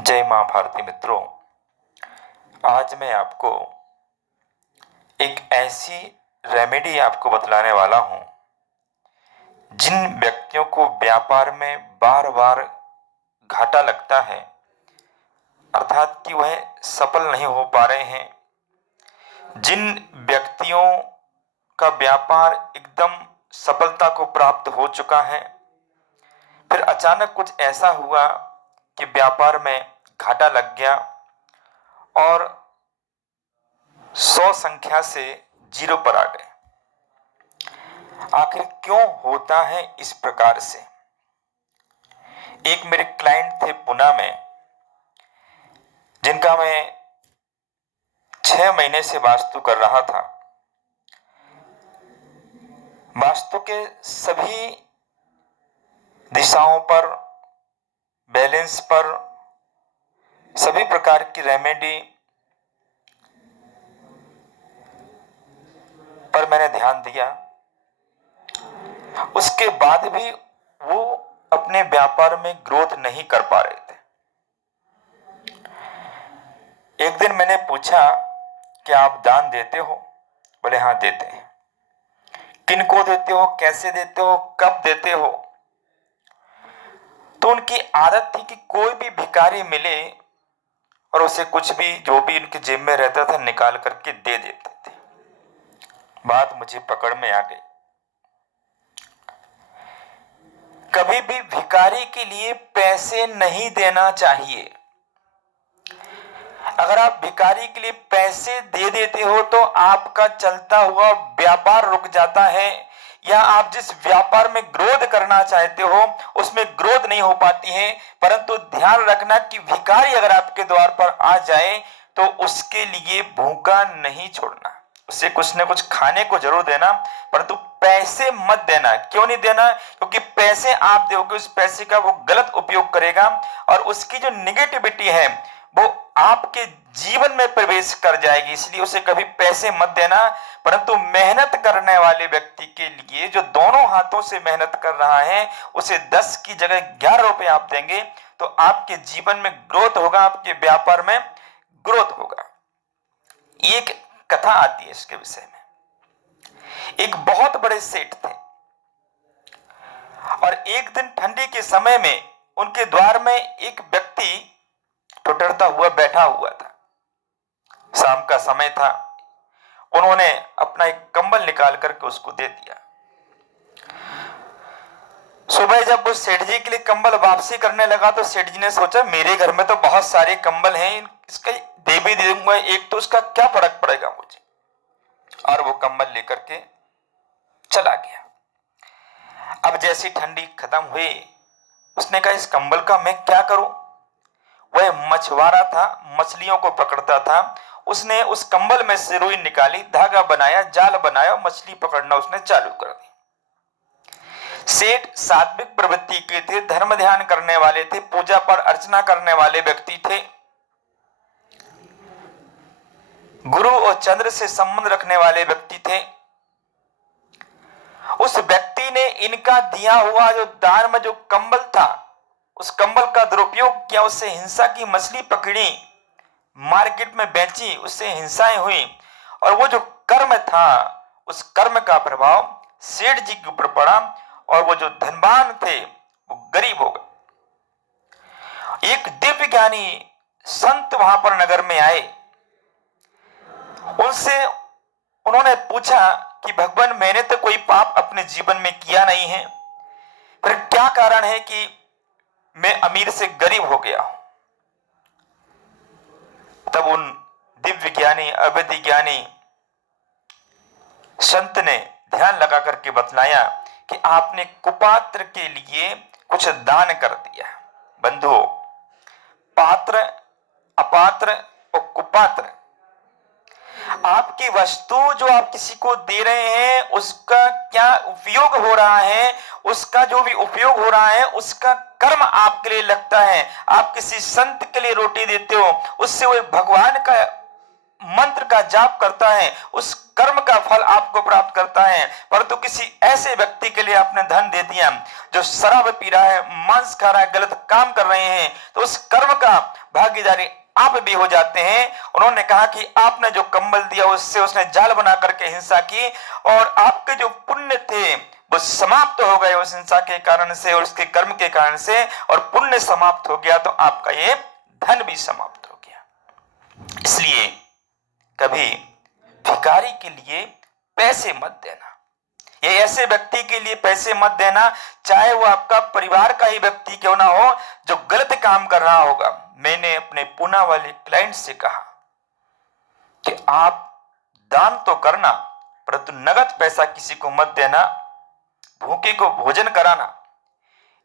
जय माँ भारती मित्रों। आज मैं आपको एक ऐसी रेमेडी आपको बतलाने वाला हूँ जिन व्यक्तियों को व्यापार में बार बार घाटा लगता है, अर्थात कि वह सफल नहीं हो पा रहे हैं। जिन व्यक्तियों का व्यापार एकदम सफलता को प्राप्त हो चुका है, फिर अचानक कुछ ऐसा हुआ कि व्यापार में घाटा लग गया और 100 संख्या से 0 पर आ गए। आखिर क्यों होता है इस प्रकार से? एक मेरे क्लाइंट थे पुणे में, जिनका मैं 6 महीने से वास्तु कर रहा था। वास्तु के सभी दिशाओं पर, बैलेंस पर, सभी प्रकार की रेमेडी पर मैंने ध्यान दिया। उसके बाद भी वो अपने व्यापार में ग्रोथ नहीं कर पा रहे थे। एक दिन मैंने पूछा कि आप दान देते हो? बोले हाँ देते हैं। किनको देते हो, कैसे देते हो, कब देते हो? तो उनकी आदत थी कि कोई भी भिखारी मिले और उसे कुछ भी, जो भी उनके जेब में रहता था, निकाल करके दे देते थे। बात मुझे पकड़ में आ गई। कभी भी भिखारी के लिए पैसे नहीं देना चाहिए। अगर आप भिखारी के लिए पैसे दे देते हो तो आपका चलता हुआ व्यापार रुक जाता है, या आप जिस व्यापार में ग्रोथ करना चाहते हो उसमें ग्रोथ नहीं हो पाती है। परंतु ध्यान रखना कि भिखारी अगर आपके द्वार पर आ जाए तो उसके लिए भूखा नहीं छोड़ना, उसे कुछ न कुछ खाने को जरूर देना, परंतु पैसे मत देना। क्यों नहीं देना? क्योंकि पैसे आप दोगे, उस पैसे का वो गलत उपयोग करेगा और उसकी जो निगेटिविटी है वो आपके जीवन में प्रवेश कर जाएगी। इसलिए उसे कभी पैसे मत देना। परंतु मेहनत करने वाले व्यक्ति के लिए, जो दोनों हाथों से मेहनत कर रहा है, उसे 10 की जगह 11 रुपए आप देंगे तो आपके जीवन में ग्रोथ होगा, आपके व्यापार में ग्रोथ होगा। एक कथा आती है इसके विषय में। एक बहुत बड़े सेठ थे और एक दिन ठंडी के समय में उनके द्वार में एक व्यक्ति टुटरता हुआ बैठा हुआ था। शाम का समय था। उन्होंने अपना एक कंबल निकाल करके उसको दे दिया। सुबह जब उस सेठ जी के लिए कंबल वापसी करने लगा तो सेठ जी ने सोचा, मेरे घर में तो बहुत सारे कंबल हैं, इसका दे भी दूंगा एक तो उसका क्या फर्क पड़ेगा मुझे। और वो कंबल लेकर के चला गया। अब जैसी ठंडी खत्म हुई, उसने कहा इस कंबल का मैं क्या करूं? वह मछुआरा था, मछलियों को पकड़ता था। उसने उस कंबल में से रुई निकाली, धागा बनाया, जाल बनाया, मछली पकड़ना उसने चालू कर दी। सेठ सात्विक प्रवृत्ति के थे, धर्म ध्यान करने वाले थे, पूजा पाठ अर्चना करने वाले व्यक्ति थे, गुरु और चंद्र से संबंध रखने वाले व्यक्ति थे। उस व्यक्ति ने इनका दिया हुआ जो दान में जो कंबल था, उस कंबल का दुरुपयोग किया, उससे हिंसा की मछली पकड़ी, मार्केट में बेची, उससे हिंसाएं हुई और वो जो कर्म था, उस कर्म का प्रभाव सेठ जी के ऊपर पड़ा और वो जो धनवान थे वो गरीब हो गए। एक दिव्य ज्ञानी संत वहां पर नगर में आए। उनसे उन्होंने पूछा कि भगवान, मैंने तो कोई पाप अपने जीवन में किया नहीं है, फिर क्या कारण है कि मैं अमीर से गरीब हो गया हूं? तब उन दिव्य ज्ञानी, अवैध ज्ञानी संत ने ध्यान लगा करके बतलाया कि आपने कुपात्र के लिए कुछ दान कर दिया। बंधुओं, पात्र, अपात्र और कुपात्र, आपकी वस्तु जो आप किसी को दे रहे हैं उसका क्या उपयोग हो रहा है, उसका जो भी उपयोग हो रहा है उसका कर्म आपके लिए लगता है। आप किसी संत के लिए रोटी देते हो, उससे वो भगवान का मंत्र का जाप करता है उस कर्म का फल आपको प्राप्त करता है, परंतु किसी ऐसे व्यक्ति के लिए आपने धन दे दिया जो शराब पी रहा है, मांस खा रहा है, गलत काम कर रहे हैं, तो उस कर्म का भागीदारी आप भी हो जाते हैं। उन्होंने कहा कि आपने जो कंबल दिया उससे उसने जाल बना करके हिंसा की और आपके जो पुण्य थे वो समाप्त हो गए उस हिंसा के कारण से और उसके कर्म के कारण से, और पुण्य समाप्त हो गया तो आपका ये धन भी समाप्त हो गया। इसलिए कभी भिखारी के लिए पैसे मत देना, ये ऐसे व्यक्ति के लिए पैसे मत देना, चाहे वो आपका परिवार का ही व्यक्ति क्यों ना हो जो गलत काम कर रहा होगा। मैंने अपने पुणे वाले क्लाइंट से कहा कि आप दान तो करना परंतु नगद पैसा किसी को मत देना, भूखे को भोजन कराना,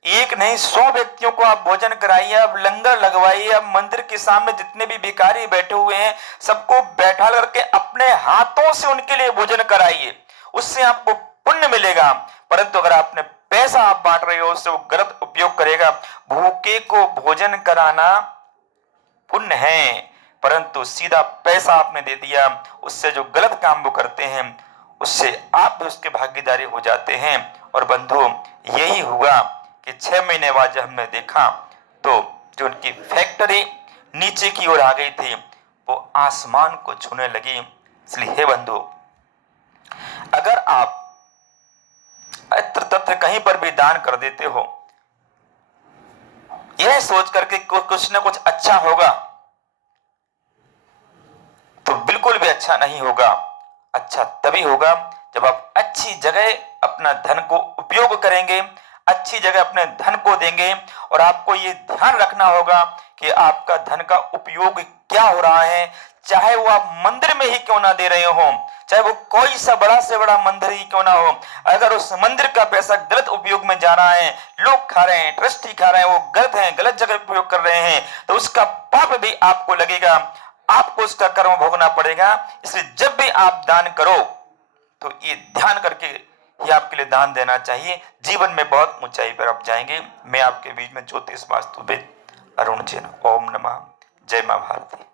एक नहीं 100 व्यक्तियों को आप भोजन कराइए, आप लंगर लगवाइए, आप मंदिर के सामने जितने भी भिखारी बैठे हुए हैं सबको बैठा करके अपने हाथों से उनके लिए भोजन कराइए, उससे आपको पुण्य मिलेगा। परंतु अगर आपने पैसा आप बांट रहे हो उससे वो गलत उपयोग करेगा। भूखे को भोजन कराना पुण्य है, परंतु सीधा पैसा आपने दे दिया, उससे जो गलत काम वो करते हैं उससे आप भी उसके भागीदारी हो जाते हैं। और बंधु यही हुआ कि 6 महीने बाद जब हमने देखा तो जो उनकी फैक्ट्री नीचे की ओर आ गई थी वो आसमान को छूने लगी। इसलिए हे बंधु, अगर आप अत्र तत्र कहीं पर भी दान कर देते हो यह सोच करके कुछ न कुछ अच्छा होगा, तो बिल्कुल भी अच्छा नहीं होगा। अच्छा तभी होगा जब आप अच्छी जगह अपना धन को उपयोग करेंगे, अच्छी जगह अपने धन को देंगे। और आपको ये ध्यान रखना होगा कि आपका धन का उपयोग क्या हो रहा है, चाहे वो आप मंदिर में ही क्यों ना दे रहे हो, चाहे वो कोई सा बड़ा से बड़ा मंदिर ही क्यों ना हो, अगर उस मंदिर का पैसा गलत उपयोग में जा रहा है, लोग खा रहे हैं, ट्रस्टी खा रहे हैं, वो गलत है, गलत जगह उपयोग कर रहे हैं, तो उसका पाप भी आपको लगेगा, आपको उसका कर्म भोगना पड़ेगा। इसलिए जब भी आप दान करो तो ये ध्यान करके ही आपके लिए दान देना चाहिए। जीवन में बहुत ऊंचाई पर आप जाएंगे। मैं आपके बीच में ज्योतिष वास्तुविद अरुण जैन। ओम नमः। जय मां भारती।